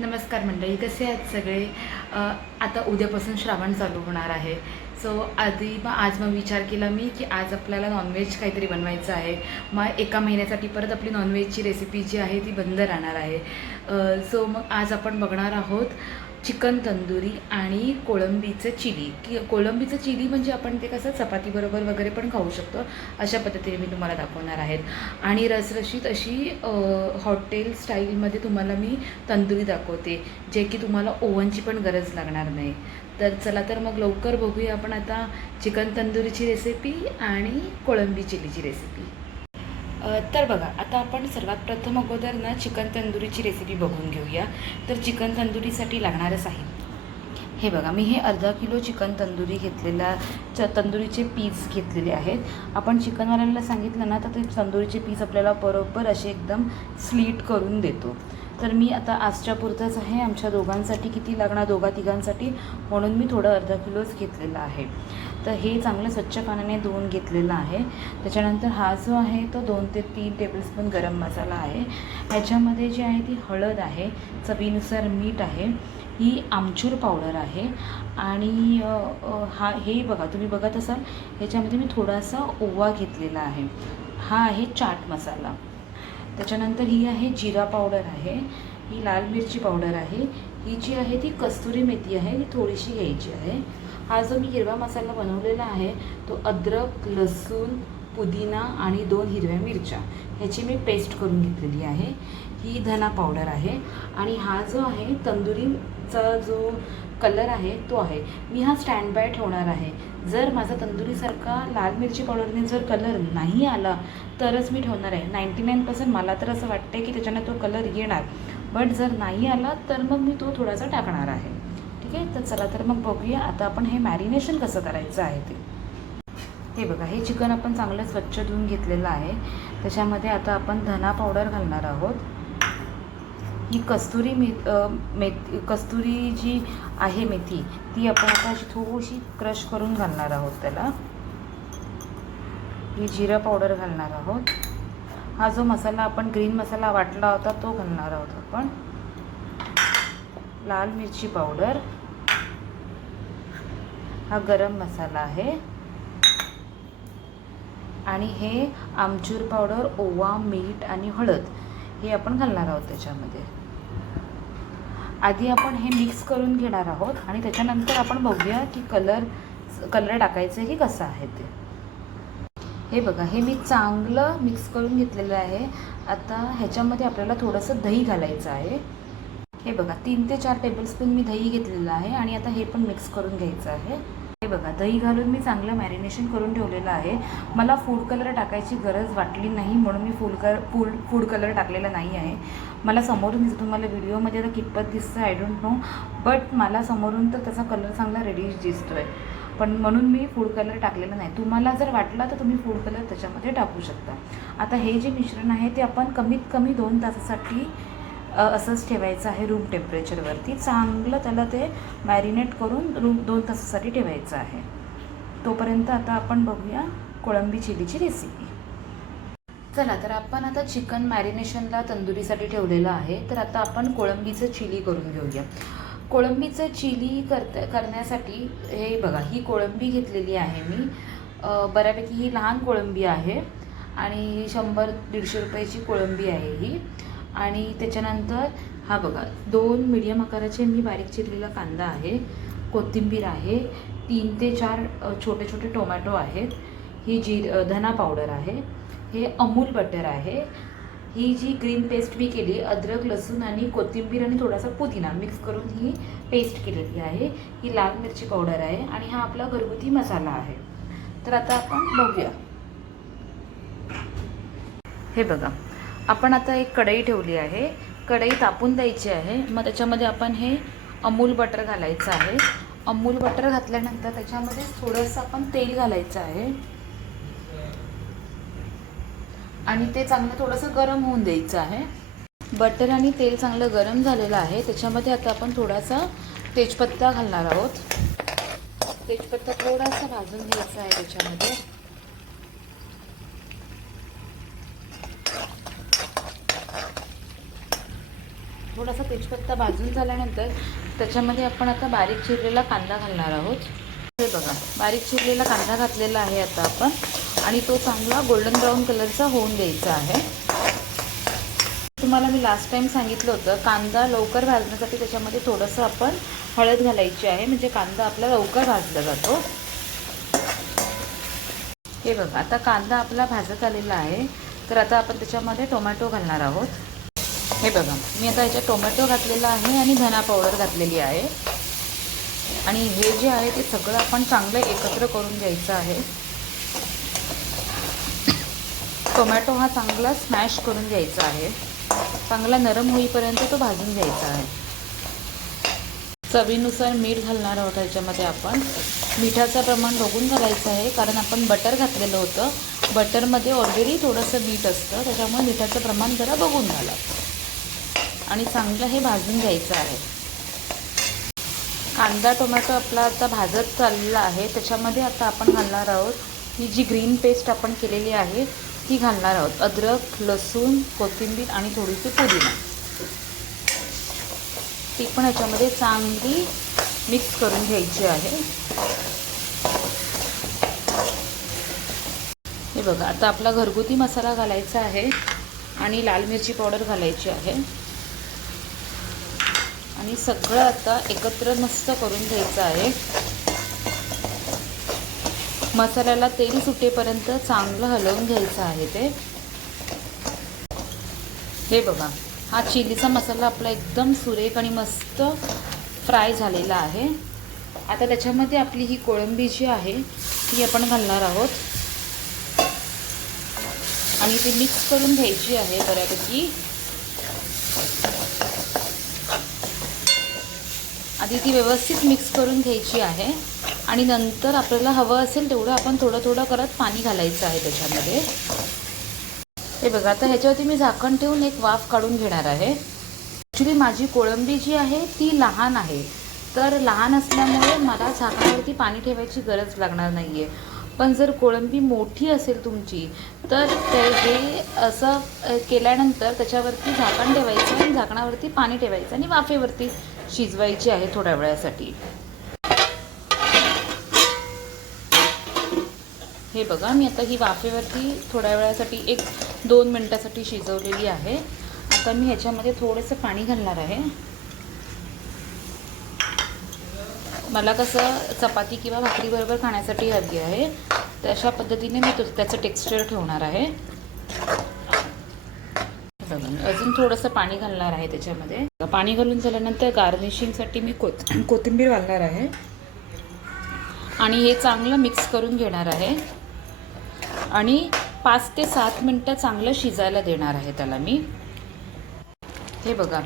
नमस्कार मंडळी कसे आहेत सगळे? आता उद्यापासून श्रावण चालू होणार आहे. सो आधी मग आज मग विचार केला मी की आज आपल्याला नॉनव्हेज काहीतरी बनवायचं आहे. मग एका महिन्यासाठी परत आपली नॉनव्हेजची रेसिपी जी आहे ती बंद राहणार आहे. सो मग आज आपण बघणार आहोत चिकन तंदुरी आणि कोळंबीचं चिली. की कोळंबीचं चिली म्हणजे आपण ते कसं चपातीबरोबर वगैरे पण खाऊ शकतो अशा पद्धतीने मी तुम्हाला दाखवणार आहेत. आणि रसरशीत अशी हॉटेल स्टाईलमध्ये तुम्हाला मी तंदुरी दाखवते जे की तुम्हाला ओव्हनची पण गरज लागणार नाही. तर चला तर मग लवकर बघूया आपण आता चिकन तंदुरीची रेसिपी आणि कोळंबी चिलीची रेसिपी तर बघा आता आपण सर्वात प्रथम अगोदर ना चिकन तंदुरीची रेसिपी बघून घेऊया. तर चिकन तंदुरीसाठी लागणारं साहित्य. हे बघा मी हे अर्धा किलो चिकन तंदुरी घेतलेला च तंदुरीचे पीस घेतलेले आहेत. आपण चिकनवाल्यांना सांगितलं ना तर ते तंदुरीचे पीस आपल्याला बरोबर असे एकदम स्लीट करून देतो. तर मी आता आजच्या पुरतंच आहे. आमच्या दोघांसाठी किती लागणार दोघा तिघांसाठी म्हणून मी थोडं अर्धा किलोच घेतलेला आहे. तर हे चांगलं स्वच्छ पाण्याने धुवून घेतलेलं आहे. त्याच्यानंतर हा जो आहे तो दोन ते तीन टेबलस्पून गरम मसाला आहे. ह्याच्यामध्ये जी आहे ती हळद आहे. चवीनुसार मीठ आहे. ही आमचूर पावडर आहे. आणि हा हे बघा तुम्ही बघत असाल ह्याच्यामध्ये मी थोडासा ओवा घेतलेला आहे. हा आहे चाट मसाला. त्याच्यानंतर ही आहे जिरा पावडर आहे. ही लाल मिरची पावडर आहे. ही जी आहे ती कस्तुरी मेथी आहे. ही थोडीशी घ्यायची आहे. हा जो मी हिरवा मसाला बनवलेला आहे तो अद्रक लसूण पुदिना आणि दोन हिरव्या मिरच्या ह्याची मी पेस्ट करून घेतलेली आहे. ही धना पावडर आहे. आणि हा जो आहे तंदुरीचा जो कलर आहे तो आहे. मी हा स्टँड बाय ठेवणार आहे. जर माझा तंदुरीसारखा लाल मिरची पावडरने जर कलर नाही आला तरच मी ठेवणार आहे. नाईंटी नाईन पर्सेंट मला तर असं वाटतं की त्याच्याने तो कलर येणार. बट जर नाही आला तर मग मी तो थोडासा टाकणार आहे. ठीक आहे? तर चला तर मग बघूया आता आपण हे मॅरिनेशन कसं करायचं आहे ते. हे बघा हे चिकन आपण चांगलं स्वच्छ धुवून घेतलेलं आहे. त्याच्यामध्ये आता आपण धना पावडर घालणार आहोत. ही कस्तुरी मे मेथी कस्तुरी जी आहे मेथी ती आपण आता अशी थोडीशी क्रश करून घालणार आहोत त्याला. ही जिरा पावडर घालणार आहोत. हा जो मसाला आपण ग्रीन मसाला वाटला होता तो घालणार आहोत आपण. लाल मिरची पावडर. हा गरम मसाला आहे. आणि हे आमचूर पावडर ओवा मीठ आणि हळद हे आपण घालणार आहोत त्याच्यामध्ये. आधी आपण हे मिक्स करून घेणार आहोत आणि त्याच्यानंतर आपण बघूया की कलर कलर टाकायचं की कसं आहे ते. हे बघा हे मी चांगलं मिक्स करून घेतलेलं आहे. आता ह्याच्यामध्ये आपल्याला थोडंसं दही घालायचं आहे. हे बघा तीन ते चार टेबलस्पून मी दही घेतलेलं आहे आणि आता हे पण मिक्स करून घ्यायचं आहे. हे बघा दही घालून मी चांगलं मॅरिनेशन करून ठेवलेलं आहे. मला फूड कलर टाकायची गरज वाटली नाही म्हणून मी food colour food food colour टाकलेला नाही आहे. मला समोरून दिसतो तुम्हाला व्हिडिओमध्ये आता कितपत दिसतं आय डोंट नो बट मला समोरून तर त्याचा कलर चांगला रेडिश दिसतो आहे पण म्हणून मी फूड कलर टाकलेला नाही. तुम्हाला जर वाटला तर तुम्ही फूड कलर त्याच्यामध्ये टाकू शकता. आता हे जे मिश्रण आहे ते आपण कमीत कमी दोन तासासाठी असंच ठेवायचं आहे रूम टेम्परेचरवरती चांगलं त्याला ते मॅरिनेट करून रूम दोन तासासाठी ठेवायचं आहे. तोपर्यंत आता आपण बघूया कोळंबी चिलीची रेसिपी चला तर आपण आता चिकन मॅरिनेशनला तंदुरीसाठी ठेवलेलं आहे. तर आता आपण कोळंबीचं चिली करून घेऊया. कोळंबीचं चिली करत करण्यासाठी हे बघा ही कोळंबी घेतलेली आहे मी. बऱ्यापैकी ही लहान कोळंबी आहे आणि शंभर दीडशे रुपयाची कोळंबी आहे ही. आणि त्याच्यानंतर हा बघा दोन मीडियम आकाराचे मी बारीक चिरलेला कांदा आहे कोथिंबीर आहे तीन ते चार छोटे छोटे टोमॅटो आहेत ही जी धना पावडर आहे हे अमूल बटर आहे ही जी ग्रीन पेस्ट मी केली अद्रक लसूण आणि कोथिंबीर आणि थोडासा पुदिना मिक्स करून ही पेस्ट केलेली आहे ही लाल मिरची पावडर आहे आणि हा आपला घरगुती मसाला आहे. तर आता आपण बघूया. हे बघा आपण आता एक कढई ठेवली आहे. कढई तापून द्यायची आहे. मग त्याच्यामध्ये आपण हे अमूल बटर घालायचं आहे. अमूल बटर घातल्यानंतर त्याच्यामध्ये थोडंसं आपण तेल घालायचं आहे. आणि ते चांगलं थोडंसं गरम होऊन द्यायचं आहे. बटर आणि तेल चांगलं गरम झालेलं आहे. त्याच्यामध्ये आता आपण थोडासा तेजपत्ता घालणार आहोत. तेजपत्ता थोडासा भाजून घ्यायचा आहे त्याच्यामध्ये. थोडासा तेजपत्ता भाजून झाल्यानंतर त्याच्यामध्ये आपण आता बारीक चिरलेला कांदा घालणार आहोत. हे बघा बारीक चिरलेला कांदा घातलेला आहे आता आपण. आणि तो चांगला गोल्डन ब्राऊन कलरचा होऊन द्यायचा आहे. तुम्हाला मी लास्ट टाइम सांगितलं होतं कांदा लवकर भाजण्यासाठी त्याच्यामध्ये थोडंसं आपण हळद घालायची आहे. म्हणजे कांदा आपला लवकर भाजला जातो. हे बघा आता कांदा आपला भाजत आलेला आहे. तर आता आपण त्याच्यामध्ये टोमॅटो घालणार आहोत. हे बघा मी आता याच्यात टोमॅटो घातलेला आहे आणि धना पावडर घातलेली आहे. आणि हे जे आहे ते सगळं आपण चांगलं एकत्र करून घ्यायचं आहे. टोमॅटो हा चांगला स्मॅश करून घ्यायचा आहे. चांगला नरम होईपर्यंत तो भाजून घ्यायचा आहे. चवीनुसार मीठ घालणार आहोत ह्याच्यामध्ये आपण. मिठाचं प्रमाण बघून घालायचं आहे कारण आपण बटर घातलेलं होतं. बटरमध्ये ऑलरेडी थोडंसं मीठ असतं त्याच्यामुळे मिठाचं प्रमाण जरा बघून घाला. आणि चांगलं हे भाजून घ्यायचं आहे. कांदा टोमॅटो आपला आता भाजत चाललेला आहे. त्याच्यामध्ये आता आपण घालणार आहोत ही जी ग्रीन पेस्ट आपण केलेली आहे ती घालणार आहोत. अद्रक लसूण कोथिंबीर आणि थोडीशी पुदिना. ती पण ह्याच्यामध्ये चांगली मिक्स करून घ्यायची आहे. हे बघा आता आपला घरगुती मसाला घालायचा आहे आणि लाल मिरची पावडर घालायची आहे. आणि सगळं आता एकत्र मस्त करून घ्यायचं आहे. मसाल्याला तेल सुटेपर्यंत चांगलं हलवून घ्यायचं आहे ते. हे बघा हा चिलीचा मसाला आपला एकदम सुरेख आणि मस्त फ्राय झालेला आहे. आता त्याच्यामध्ये आपली ही कोळंबी जी आहे ती आपण घालणार आहोत. आणि ती मिक्स करून घ्यायची आहे बऱ्यापैकी. आधी ती व्यवस्थित मिक्स करून घ्यायची आहे. आणि नंतर आपल्याला हवं असेल तेवढं आपण थोडं थोडं करत पाणी घालायचं आहे त्याच्यामध्ये. हे बघा आता ह्याच्यावरती मी झाकण ठेवून एक वाफ काढून घेणार आहे. ॲक्च्युली माझी कोळंबी जी आहे ती लहान आहे. तर लहान असल्यामुळे मला झाकणावरती पाणी ठेवायची गरज लागणार नाही आहे पण जर कोळंबी मोठी असेल तुमची तर ते हे असं केल्यानंतर त्याच्यावरती झाकण ठेवायचं आणि झाकणावरती पाणी ठेवायचं आणि वाफेवरती. शिजवायची आहे थोड्या वेळासाठी. हे बघा मी आता ही वाफेवरती थोड्या वेळासाठी एक दोन मिनटासाठी शिजवलेली आहे. आता मी ह्याच्यामध्ये थोडंसं पाणी घालणार आहे. मला कसं चपाती किंवा भाकरीबरोबर खाण्यासाठी हवी आहे तर अशा पद्धतीने मी त्याचं टेक्स्चर ठेवणार आहे. अजून थोडंसं पाणी घालणार आहे त्याच्यामध्ये. पाणी घालून झाल्यानंतर गार्निशिंगसाठी मी को कोथिंबीर घालणार आहे. आणि हे चांगलं मिक्स करून घेणार आहे. आणि पाच ते सात मिनटं चांगलं शिजायला देणार आहे त्याला मी. हे बघा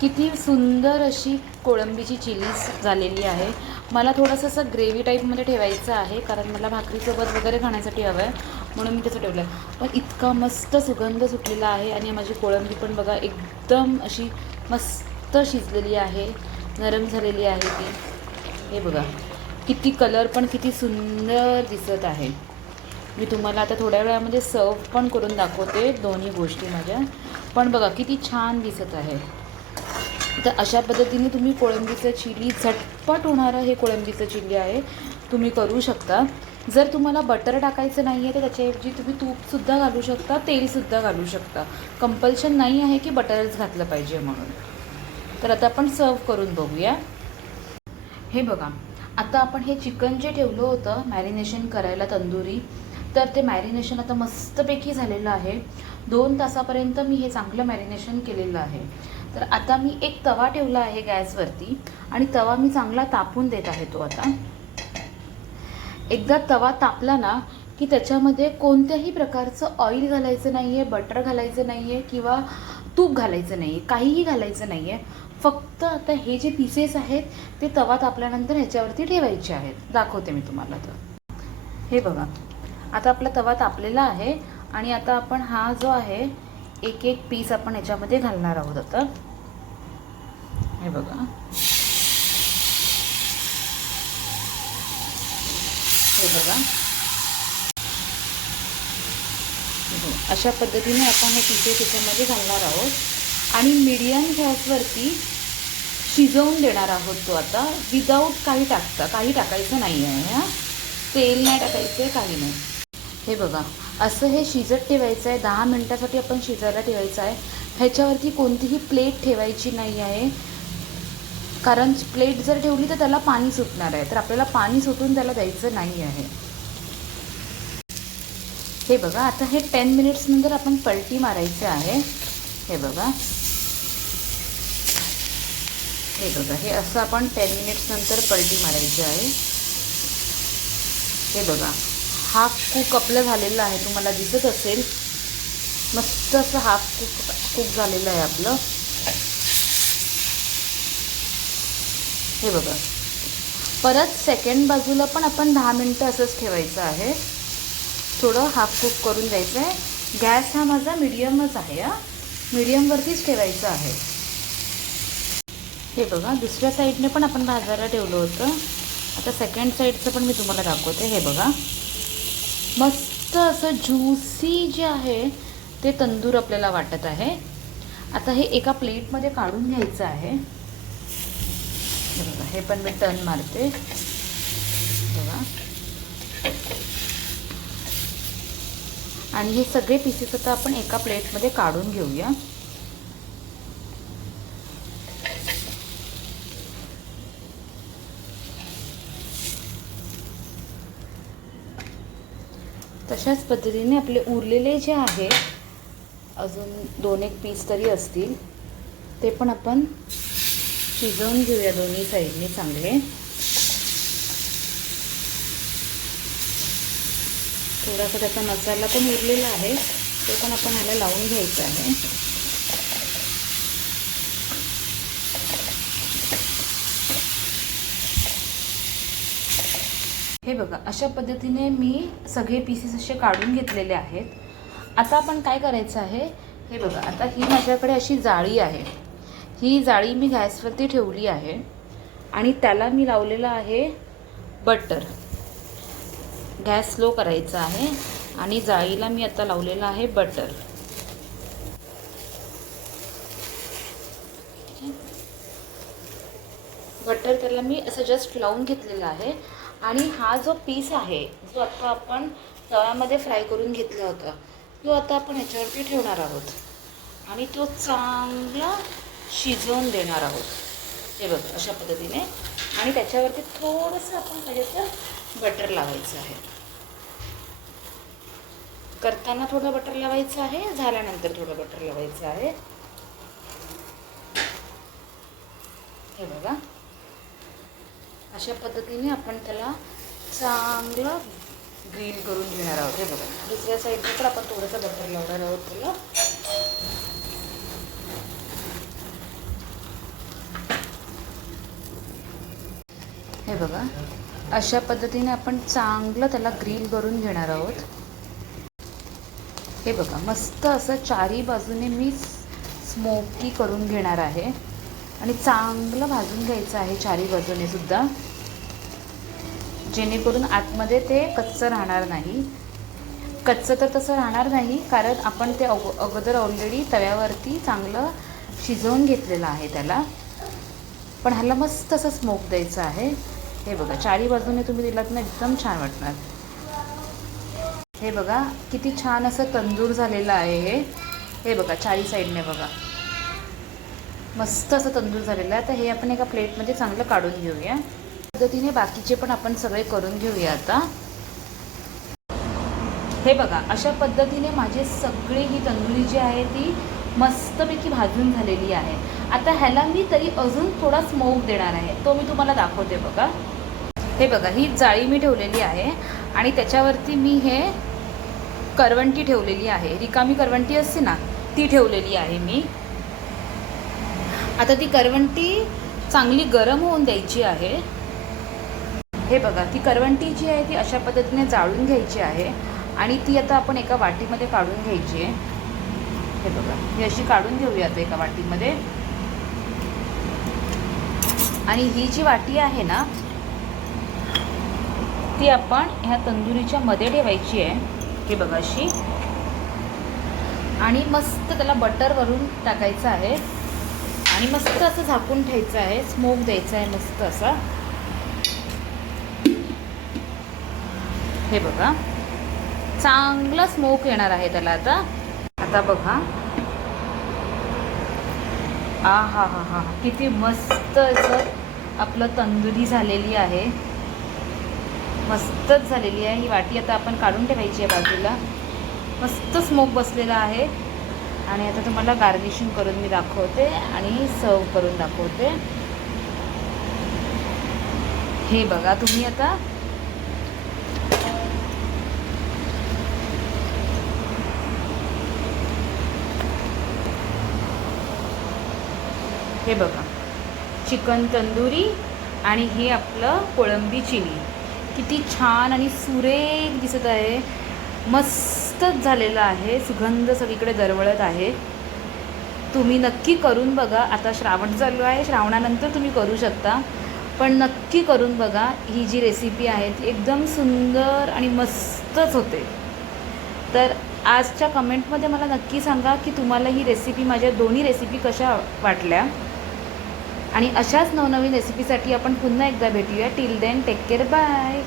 किती सुंदर अशी कोळंबीची चिली झालेली आहे. मला थोडंसं असं ग्रेव्ही टाईपमध्ये ठेवायचं आहे कारण मला भाकरीसोबत वगैरे खाण्यासाठी हवं आहे म्हणून मी तसं ठेवलं आहे पण इतका मस्त सुगंध सुटलेला आहे आणि माझी कोळंबी पण बघा एकदम अशी मस्त शिजलेली आहे नरम झालेली आहे ती. हे बघा किती कलर पण किती सुंदर दिसत आहे. मी तुम्हाला आता थोड्या वेळामध्ये सर्व पण करून दाखवते दोन्ही गोष्टी माझ्या. पण बघा किती छान दिसत आहे. तर अशा पद्धतीने तुम्ही कोळंबीचं चिली झटपट होणारं हे कोळंबीचं चिली आहे तुम्ही करू शकता. जर तुम्हाला बटर टाकायचं नाही आहे तर त्याच्याऐवजी तुम्ही तूपसुद्धा घालू शकता तेलसुद्धा घालू शकता. कंपल्शन नाही आहे की बटरच घातलं पाहिजे म्हणून. तर आता आपण सर्व करून बघूया. हे बघा आता आपण हे चिकन जे ठेवलं होतं मॅरिनेशन करायला तंदुरी तर ते मॅरिनेशन आता मस्तपैकी झालेलं आहे. दोन तासापर्यंत मी हे चांगलं मॅरिनेशन केलेलं आहे. तर आता मी एक तवा ठेवला आहे गॅसवरती आणि तवा मी चांगला तापून देत आहे तो आता. एकदा तवा तापला ना की त्याच्यामध्ये कोणत्याही प्रकारचं ऑइल घालायचं नाही आहे बटर घालायचं नाही आहे किंवा तूप घालायचं नाही आहे काहीही घालायचं नाही आहे फक्त आता हे जे पीसेस आहेत ते तवा तापल्यानंतर ह्याच्यावरती ठेवायचे आहेत. दाखवते मी तुम्हाला तर. हे बघा. आता आपला तवा तापलेला आहे आणि आता आपण हा जो आहे एक एक पीस आपण याच्यामध्ये घालणार आहोत आता. हे बघा. हे बघा. अशा पद्धतीने आपण हे पीसेस याच्यामध्ये घालणार आहोत. आणि मीडियम गॅसवरती शिजवून देणार आहोत तो आता. विदाऊट काही टाकता काही टाकायचं नाही आहे हां. तेल नाही टाकायचं आहे काही नाही. हे बघा. असं हे शिजत ठेवायचं आहे दहा मिनटासाठी आपण शिजायला ठेवायचं आहे ह्याच्यावरती कोणतीही प्लेट ठेवायची नाही आहे. कारण प्लेट जर ठेवली तर त्याला पाणी सुटणार आहे. तर आपल्याला पाणी सुटून त्याला द्यायचं नाही आहे. हे बघा आता हे टेन मिनिट्स नंतर आपण पलटी मारायचं आहे. हे बघा. हे बघा हे असं आपण टेन मिनिट्स नंतर पलटी मारायची आहे. हे बघा. हाफ कूक आपलं झालेलं आहे तुम्हाला दिसत असेल. मस्त असं हाफ कूक कूक झालेलं आहे आपलं. हे बघा. परत सेकंड बाजूला पण आपण दहा मिनटं असंच ठेवायचं आहे. थोडं हाफ कूक करून द्यायचं आहे. गॅस हा माझा मिडियमच आहे हा. मिडियमवरतीच ठेवायचं आहे. हे बघा दुसऱ्या साईडने पण आपण भाजायला ठेवलं होतं. आता सेकंड साईडचं पण मी तुम्हाला दाखवते. हे बघा. मस्त असं ज्युसी जे आहे ते तंदूर आपल्याला वाटत आहे. आता हे एका प्लेटमध्ये काढून घ्यायचं आहे. हे बघा हे पण मी टर्न मारते. बघा. आणि हे सगळे पीसेस आता आपण एका प्लेटमध्ये काढून घेऊया. अशाच पद्धतीने आपले उरलेले जे आहे अजून दोन एक पीस तरी असतील ते पण आपण शिजवून घेऊया दोन्ही साईडने चांगले. थोडासा त्याचा मसाला पण उरलेला आहे तो पण आपण ह्याला लावून घ्यायचा आहे. हे बघा अशा पद्धतीने मी सगळे पीसेस असे काढून घेतलेले आहेत. आता आपण काय करायचं आहे? हे बघा आता ही माझ्याकडे अशी जाळी आहे. ही जाळी मी गॅसवरती ठेवली आहे आणि त्याला मी लावलेलं आहे बटर गॅस स्लो करायचा आहे आणि जाळीला मी आता लावलेलं आहे बटर बटर त्याला मी असं जस्ट लावून घेतलेलं आहे. आणि हा जो पीस आहे जो आता आपण तव्यामध्ये फ्राय करून घेतला होता तो आता आपण याच्यावरती ठेवणार आहोत. आणि तो चांगला शिजवून देणार आहोत. हे बघ अशा पद्धतीने. आणि त्याच्यावरती थोडंसं आपण म्हणजे पाहिजे बटर लावायचं आहे. करताना थोडं बटर लावायचं आहे झाल्यानंतर थोडं बटर लावायचं आहे. हे बघा. अशा पद्धतीने आपण त्याला चांगलं ग्रीन करून घेणार आहोत. हे बघा. दुसऱ्या साईडला पण आपण थोडंसं बटर लावणार आहोत त्याला. हे बघा. अशा पद्धतीने आपण चांगलं त्याला ग्रील करून घेणार आहोत. हे बघा. मस्त असं चारी बाजूने मी स्मोकी करून घेणार आहे. आणि चांगलं भाजून घ्यायचं आहे चारी बाजूने सुद्धा. जेणेकरून आतमध्ये ते कच्चं राहणार नाही. कच्चं तर तसं राहणार नाही कारण आपण ते अगो अगोदर ऑलरेडी तव्यावरती चांगलं शिजवून घेतलेलं आहे त्याला. पण ह्याला मस्त असं स्मोक द्यायचं आहे. हे बघा चारी बाजूने तुम्ही दिलात ना एकदम छान वाटणार. हे बघा किती छान असं तंदूर झालेलं आहे हे. हे बघा चारी साईडने बघा. मस्त असं तंदूर झालेलं आहे. तर हे आपण एका प्लेटमध्ये चांगलं काढून घेऊया. पद्धतीने बाकीचे पण आपण सगळे करून घेऊया आता. हे बघा अशा पद्धतीने माझी सगळी ही तंदुरी जी आहे ती मस्तपैकी भाजून झालेली आहे. आता ह्याला मी तरी अजून थोडा स्मोक देणार आहे. तो मी तुम्हाला दाखवते बघा. हे बघा ही जाळी मी ठेवलेली आहे आणि त्याच्यावरती मी हे करवंटी ठेवलेली आहे. रिकामी करवंटी असते ना ती ठेवलेली आहे मी. आता ती करवंटी चांगली गरम होऊन द्यायची आहे. हे बघा ती करवंटी जी आहे ती अशा पद्धतीने जाळून घ्यायची आहे आणि ती आता आपण एका वाटीमध्ये काढून घ्यायची आहे. हे बघा ही अशी काढून घेऊया आता एका वाटीमध्ये. आणि ही जी वाटी आहे ना ती आपण ह्या तंदुरीच्या मध्ये ठेवायची आहे. हे बघा अशी. आणि मस्त त्याला बटर वरून टाकायचं आहे. आणि मस्त असं झाकून ठेवायचं आहे. स्मोक द्यायचा आहे मस्त असा. हे बघा. चांगला स्मोक येणार आहे त्याला आता. आता बघा. आ हा हा हा. किती मस्त असं आपलं तंदुरी झालेली आहे. मस्तच झालेली आहे. ही वाटी आता आपण काढून ठेवायची आहे बाजूला. मस्त स्मोक बसलेला आहे. आणि आता तुम्हाला गार्निशिंग करून मी दाखवते आणि सर्व करून दाखवते. हे बघा तुम्ही आता हे बघा चिकन तंदुरी आणि हे आपलं कोळंबी चिली. किती छान आणि सुरेख दिसत आहे. मस्त मस्तच झालेलं आहे सुगंध सगळीकडे दरवळत आहे. तुम्ही नक्की करून बघा आता श्रावण चालू आहे श्रावणानंतर तुम्ही करू शकता. पण नक्की करून बघा ही जी रेसिपी आहे ती एकदम सुंदर आणि मस्तच होते. तर आजच्या कमेंटमध्ये मला नक्की सांगा की तुम्हाला ही रेसिपी माझ्या दोन्ही रेसिपी कशा वाटल्या? आणि अशाच नवनवीन रेसिपीसाठी आपण पुन्हा एकदा भेटूया. Till then take care bye